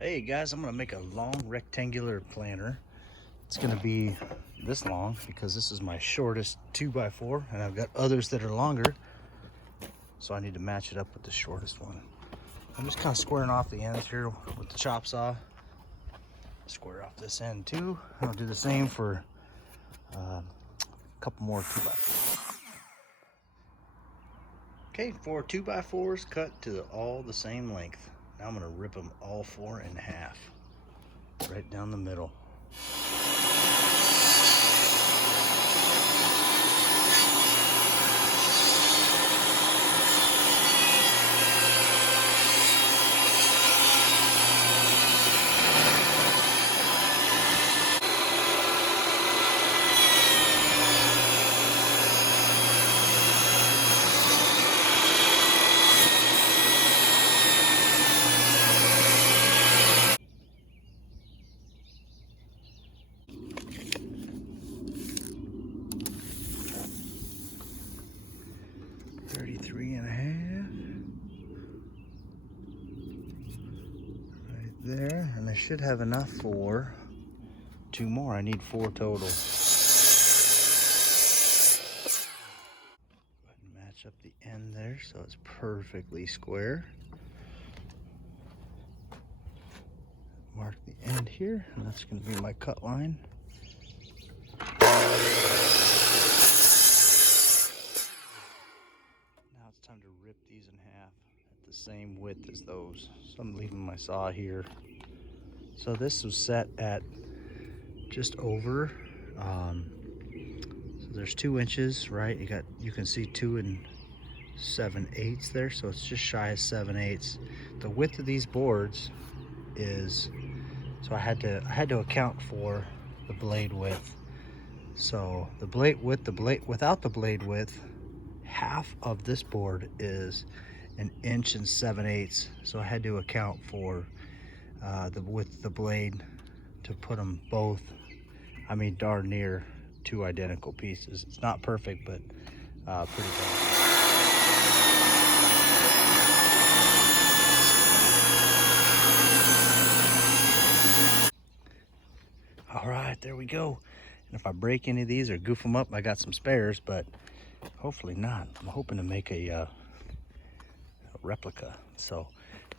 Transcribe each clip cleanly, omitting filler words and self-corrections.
Hey guys, I'm gonna make a long rectangular planter. It's gonna be this long because this is my shortest 2x4 and I've got others that are longer. So I need to match it up with the shortest one. I'm just kind of squaring off the ends here with the chop saw. Square off this end too. I'll do the same for a couple more 2x4s. Okay, 4 2x4s cut to all the same length. Now I'm gonna rip them all 4 in half, right down the middle. There, and I should have enough for 2 more. I need 4 total. Go ahead and match up the end there so it's perfectly square. Mark the end here, and that's going to be my cut line. Now it's time to rip these in half at the same width as those. So I'm leaving my saw here. So this was set at just over, so there's 2 inches, right? You can see 2 7/8 there, so it's just shy of 7/8. The width of these boards is, so I had to account for the blade width. So the blade width, without the blade width, half of this board is 1 7/8. So I had to account for the blade to put them both, I mean, darn near 2 identical pieces. It's not perfect, but pretty close. All right, there we go. And if I break any of these or goof them up, I got some spares, but hopefully not. I'm hoping to make a replica. So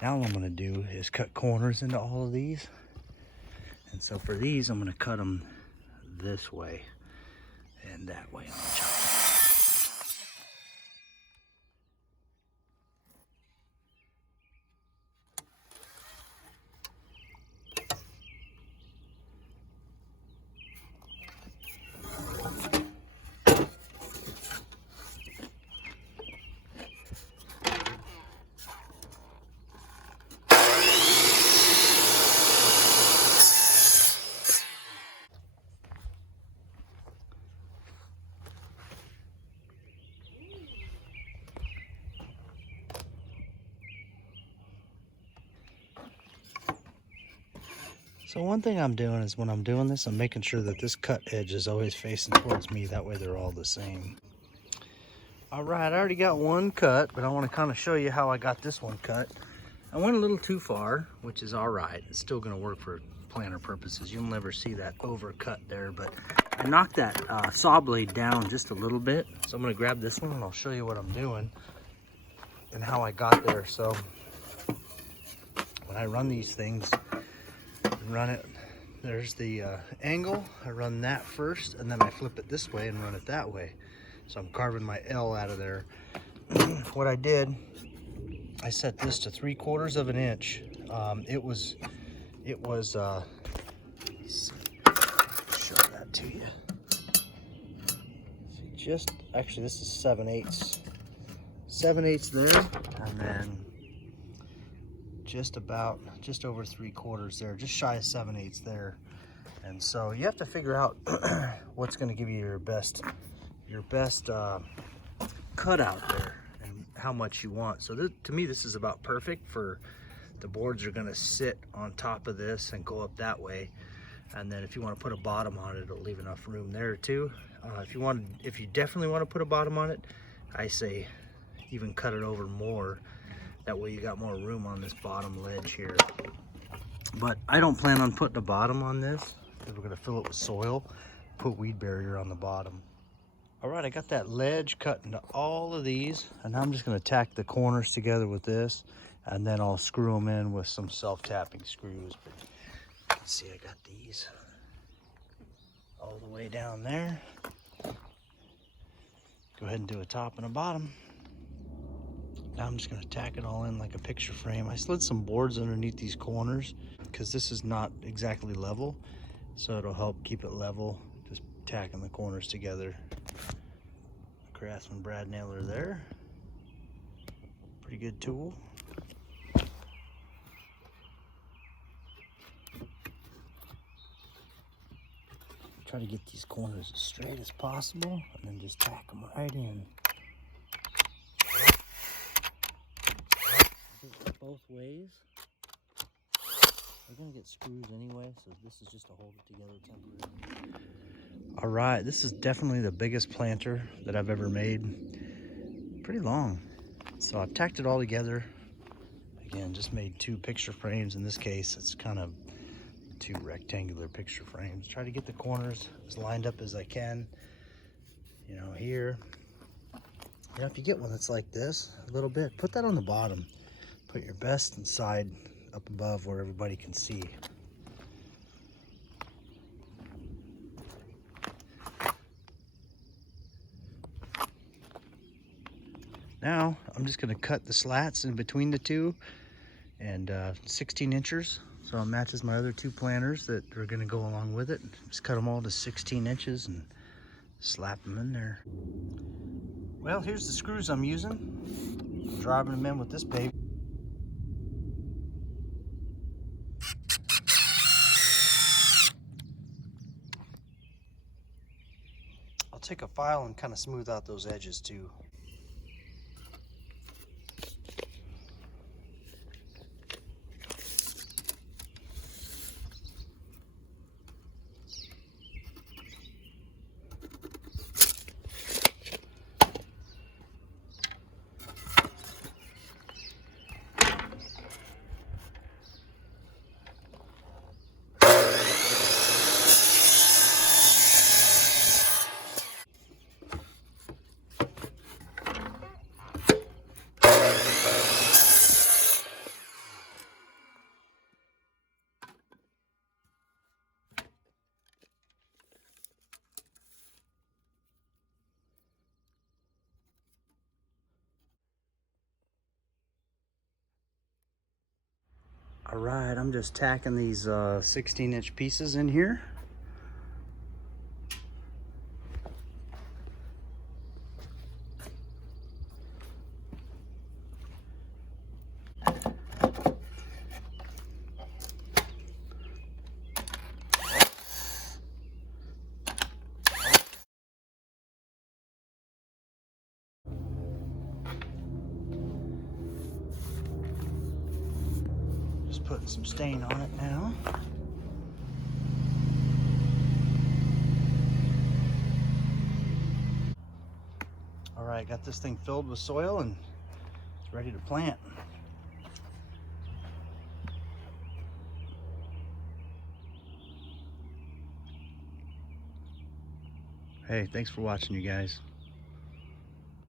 now what I'm gonna do is cut corners into all of these. And so for these, I'm gonna cut them this way and that way on the chop. So one thing I'm doing is when I'm doing this, I'm making sure that this cut edge is always facing towards me. That way they're all the same. All right, I already got one cut, but I want to kind of show you how I got this one cut. I went a little too far, which is all right. It's still going to work for planter purposes. You'll never see that overcut there, but I knocked that saw blade down just a little bit. So I'm going to grab this one and I'll show you what I'm doing and how I got there. So when I run these things, run it, there's the angle. I run that first and then I flip it this way and run it that way. So I'm carving my L out of there. What I did, I set this to 3/4 of an inch. It was show that to you. See, just actually this is 7/8 there, and then just over 3/4 there, just shy of 7/8 there. And so you have to figure out what's going to give you your best cutout there and how much you want. So to me, this is about perfect. For the boards are going to sit on top of this and go up that way, and then if you want to put a bottom on it, it'll leave enough room there too. If you definitely want to put a bottom on it, I say even cut it over more. That way you got more room on this bottom ledge here. But I don't plan on putting a bottom on this because we're gonna fill it with soil, put weed barrier on the bottom. All right, I got that ledge cut into all of these, and now I'm just gonna tack the corners together with this, and then I'll screw them in with some self-tapping screws. But you can see I got these all the way down there. Go ahead and do a top and a bottom. Now I'm just gonna tack it all in like a picture frame. I slid some boards underneath these corners because this is not exactly level, so it'll help keep it level, just tacking the corners together. Craftsman brad nailer there. Pretty good tool. Try to get these corners as straight as possible and then just tack them right in. Both ways. We're gonna get screws anyway, so this is just to hold it together temporarily. All right, this is definitely the biggest planter that I've ever made. Pretty long. So I've tacked it all together. Again, just made 2 picture frames. In this case, it's kind of 2 rectangular picture frames. Try to get the corners as lined up as I can. You know, here. You know, if you get one that's like this, a little bit, put that on the bottom. Put your best inside up above where everybody can see. Now, I'm just gonna cut the slats in between the 2 and 16 inches. So it matches my other 2 planters that are gonna go along with it. Just cut them all to 16 inches and slap them in there. Well, here's the screws I'm using. I'm driving them in with this baby. I'll take a file and kind of smooth out those edges too. All right, I'm just tacking these 16-inch pieces in here. Just putting some stain on it now. All right, got this thing filled with soil and it's ready to plant. Hey, thanks for watching, you guys.